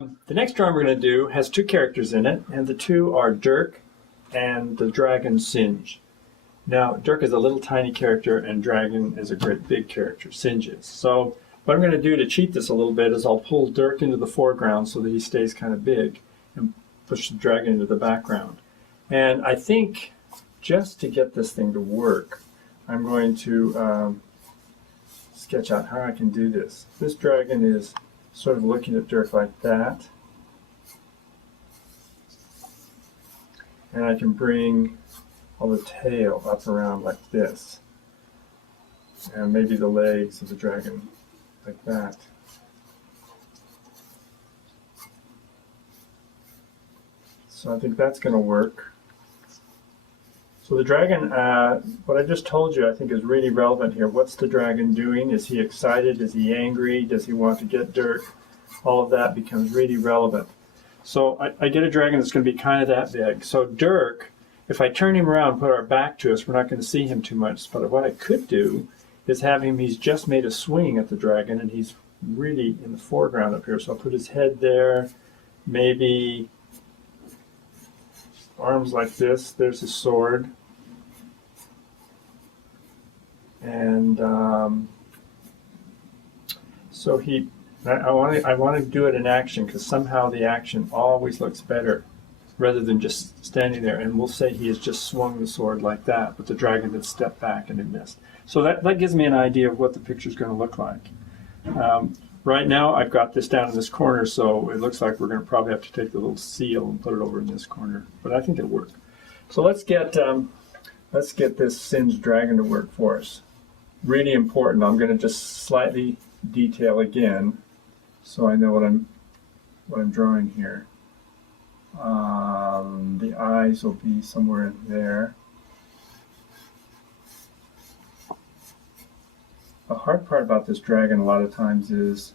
The next drawing we're going to do has two characters in it, and the two are Dirk and the dragon Singe. Now, Dirk is a little tiny character, and Dragon is a great big character, Singe is. So what I'm going to do to cheat this a little bit is I'll pull Dirk into the foreground so that he stays kind of big, and push the dragon into the background. And I think, just to get this thing to work, I'm going to sketch out how I can do this. This dragon is sort of looking at Dirk like that. And I can bring all the tail up around like this. And maybe the legs of the dragon like that. So I think that's going to work. So the dragon, what I just told you, I think is really relevant here. What's the dragon doing? Is he excited? Is he angry? Does he want to get Dirk? All of that becomes really relevant. So I get a dragon that's going to be kind of that big. So Dirk, if I turn him around and put our back to us, we're not going to see him too much. But what I could do is have him, he's just made a swing at the dragon, and he's really in the foreground up here. So I'll put his head there, maybe arms like this. There's his sword. And so I want to do it in action, because somehow the action always looks better rather than just standing there. And we'll say he has just swung the sword like that, but the dragon had stepped back and it missed. So that gives me an idea of what the picture is going to look like. Right now I've got this down in this corner, so it looks like we're going to probably have to take the little seal and put it over in this corner, but I think it'll work. So let's get this Singe dragon to work for us. Really important. I'm going to just slightly detail again, so I know what I'm drawing here. The eyes will be somewhere in there. The hard part about this dragon a lot of times is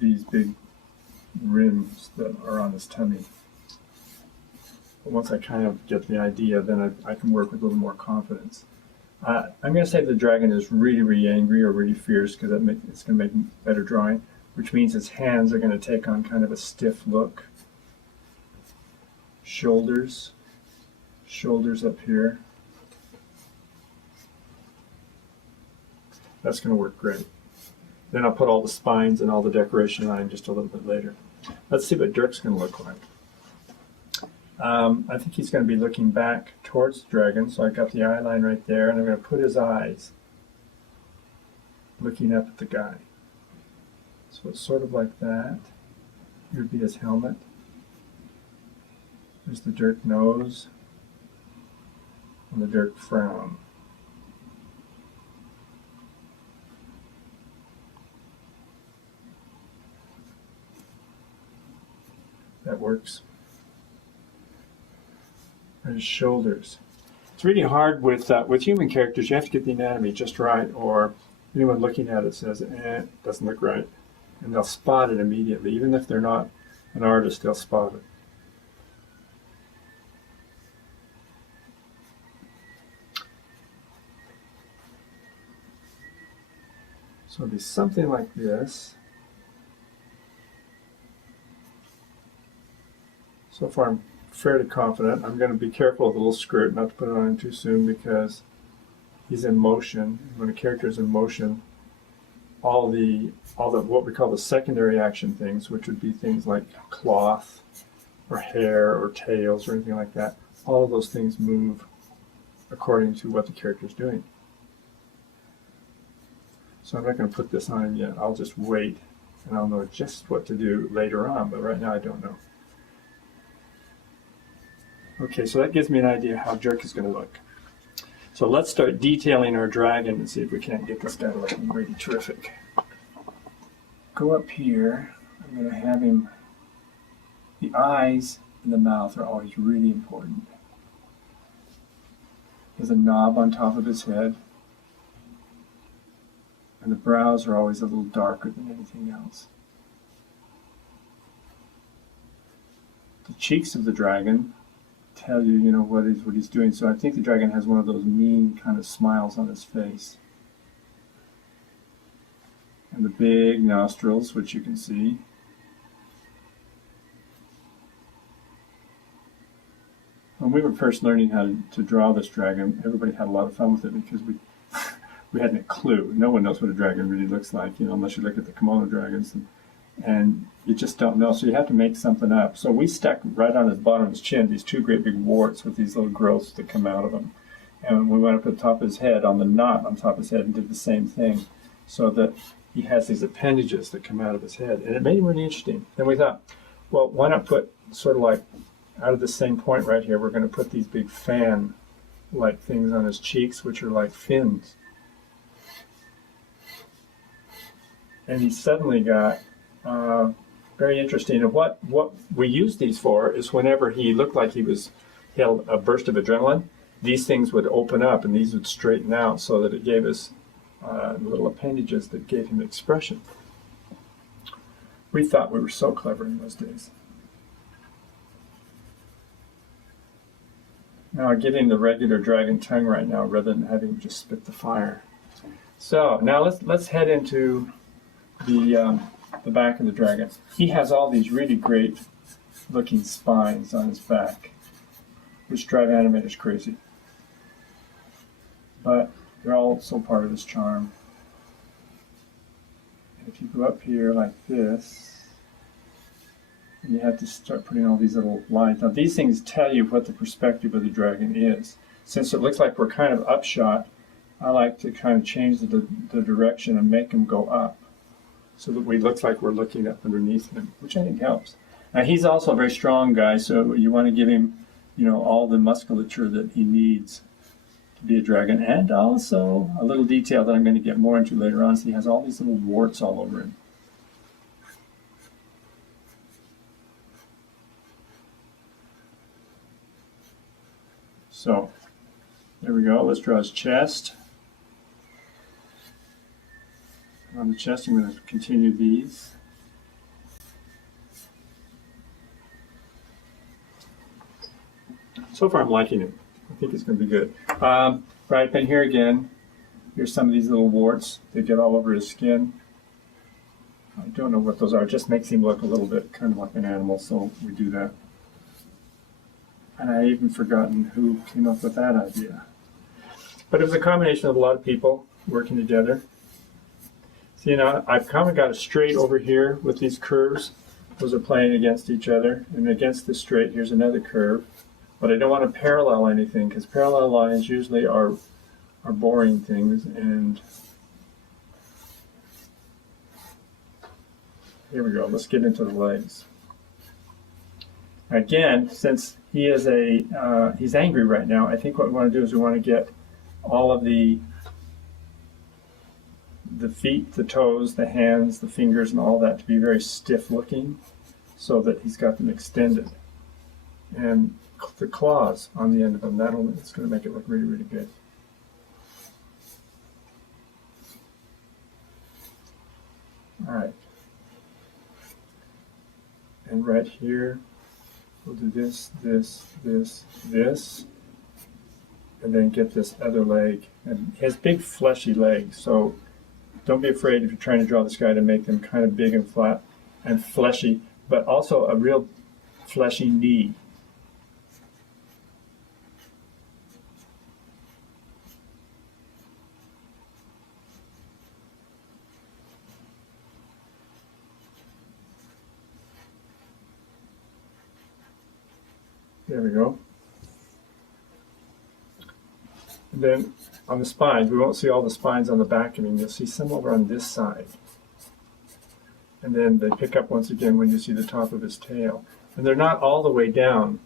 these big rims that are on his tummy. But once I kind of get the idea, then I can work with a little more confidence. I'm going to say the dragon is really, really angry or really fierce, because it's going to make better drawing, which means his hands are going to take on kind of a stiff look. Shoulders up here. That's going to work great. Then I'll put all the spines and all the decoration on just a little bit later. Let's see what Dirk's going to look like. I think he's going to be looking back towards the dragon, so I've got the eye line right there, and I'm going to put his eyes looking up at the guy. So it's sort of like that. Here would be his helmet. There's the Dirk nose and the Dirk frown. That works. And his shoulders. It's really hard with human characters. You have to get the anatomy just right, or anyone looking at it says, it doesn't look right. And they'll spot it immediately. Even if they're not an artist, they'll spot it. So it'll be something like this. So far I'm fairly confident. I'm going to be careful of the little skirt, not to put it on too soon, because he's in motion. When a character is in motion, all the what we call the secondary action things, which would be things like cloth or hair or tails or anything like that, all of those things move according to what the character is doing. So I'm not going to put this on him yet. I'll just wait, and I'll know just what to do later on, but right now I don't know. Okay, so that gives me an idea how Dirk is going to look. So let's start detailing our dragon and see if we can't get this guy looking really terrific. Go up here. I'm going to have him, the eyes and the mouth are always really important. There's a knob on top of his head. And the brows are always a little darker than anything else. The cheeks of the dragon tell you, what he's doing. So I think the dragon has one of those mean kind of smiles on his face. And the big nostrils, which you can see. when we were first learning how to draw this dragon, everybody had a lot of fun with it because we hadn't a clue. No one knows what a dragon really looks like, unless you look at the kimono dragons, and you just don't know. So you have to make something up. So we stuck right on the bottom of his chin these two great big warts with these little growths that come out of them. And we went up at the top of his head, on the knot on top of his head, and did the same thing, so that he has these appendages that come out of his head. And it made him really interesting. Then we thought, well, why not put sort of like out of the same point right here, we're going to put these big fan-like things on his cheeks, which are like fins. And he suddenly got very interesting. And what we use these for is whenever he looked like he had a burst of adrenaline, these things would open up and these would straighten out so that it gave us little appendages that gave him expression. We thought we were so clever in those days. Now I'm getting the regular dragon tongue right now rather than having him just spit the fire. So now let's head into the back of the dragon. He has all these really great looking spines on his back, which drive animators crazy. But they're also part of his charm. And if you go up here like this, you have to start putting all these little lines. Now these things tell you what the perspective of the dragon is. Since it looks like we're kind of upshot, I like to kind of change the direction and make them go up, so that we look like we're looking up underneath him, which I think helps. Now he's also a very strong guy, so you want to give him, all the musculature that he needs to be a dragon, and also a little detail that I'm going to get more into later on. So he has all these little warts all over him. So there we go. Let's draw his chest. On the chest, I'm going to continue these. So far, I'm liking it. I think it's going to be good. Right in here again, here's some of these little warts. They get all over his skin. I don't know what those are. It just makes him look a little bit kind of like an animal, so we do that. And I even forgotten who came up with that idea. But it was a combination of a lot of people working together. See, I've kind of got a straight over here with these curves. Those are playing against each other. And against this straight, here's another curve. But I don't want to parallel anything, because parallel lines usually are boring things. And here we go. Let's get into the legs. Again, since he is he's angry right now, I think what we want to do is we want to get all of the feet, the toes, the hands, the fingers, and all that to be very stiff looking, so that he's got them extended. And the claws on the end of them, it's going to make it look really, really good. All right. And right here, we'll do this, this, this, this, and then get this other leg. And he has big fleshy legs, so don't be afraid if you're trying to draw this guy to make them kind of big and flat and fleshy, but also a real fleshy knee. There we go. And then on the spines, we won't see all the spines on the back of him. You'll see some over on this side. And then they pick up once again when you see the top of his tail. And they're not all the way down.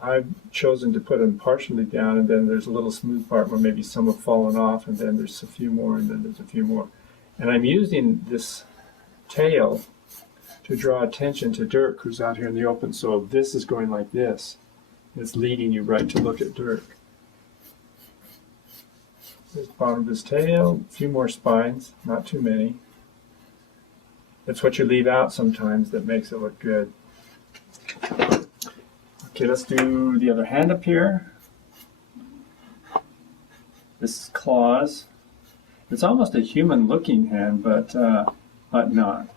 I've chosen to put them partially down, and then there's a little smooth part where maybe some have fallen off, and then there's a few more, and then there's a few more. And I'm using this tail to draw attention to Dirk, who's out here in the open. So this is going like this. It's leading you right to look at Dirk. There's the bottom of his tail, a few more spines, not too many. It's what you leave out sometimes that makes it look good. Okay, let's do the other hand up here. This is claws. It's almost a human-looking hand, but not.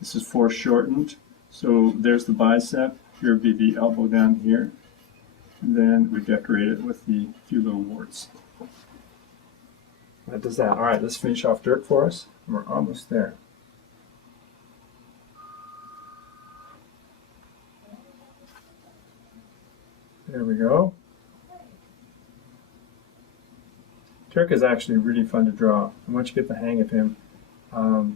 This is foreshortened. So there's the bicep. Here would be the elbow down here. And then we decorate it with the few little warts. That does that. All right, let's finish off Dirk for us. And we're almost there. There we go. Dirk is actually really fun to draw. And once you get the hang of him, I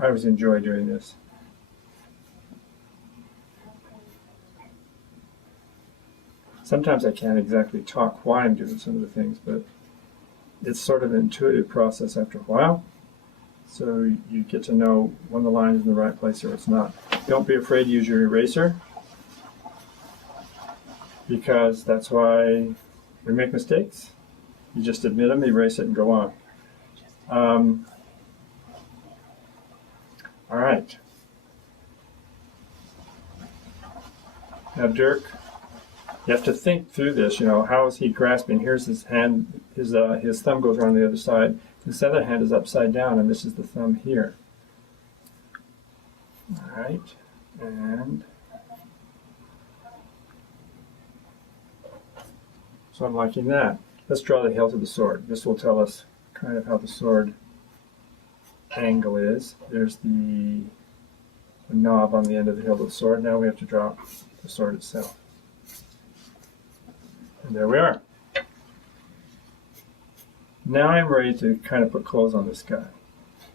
always enjoy doing this. Sometimes I can't exactly talk why I'm doing some of the things, but it's sort of an intuitive process after a while. So you get to know when the line is in the right place or it's not. Don't be afraid to use your eraser, because that's why we make mistakes. You just admit them, erase it, and go on. All right. Now Dirk, you have to think through this. You know, how is he grasping? Here's his hand. His thumb goes around the other side. This other hand is upside down, and this is the thumb here. All right, and so I'm liking that. Let's draw the hilt of the sword. This will tell us kind of how the sword angle is. There's the knob on the end of the hilt of the sword. Now we have to draw the sword itself. And there we are. Now I'm ready to kind of put clothes on this guy.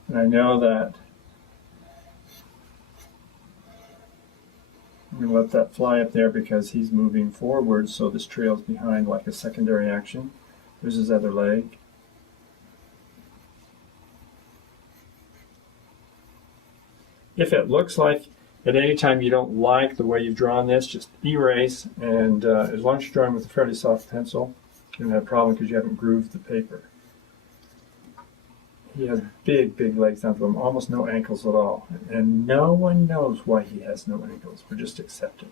And I know that I'm going to let that fly up there because he's moving forward, so this trail's behind like a secondary action. There's his other leg. If it looks like at any time you don't like the way you've drawn this, just erase, and as long as you're drawing with a fairly soft pencil, you don't have a problem because you haven't grooved the paper. He has big, big legs down to him, almost no ankles at all. And no one knows why he has no ankles. We're just accepted.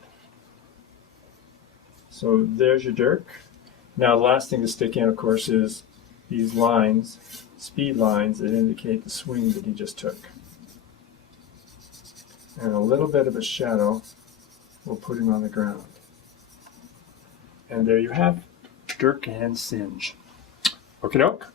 So there's your Dirk. Now the last thing to stick in, of course, is these lines, speed lines that indicate the swing that he just took. And a little bit of a shadow will put him on the ground. And there you have Dirk and Singe. Okie doke.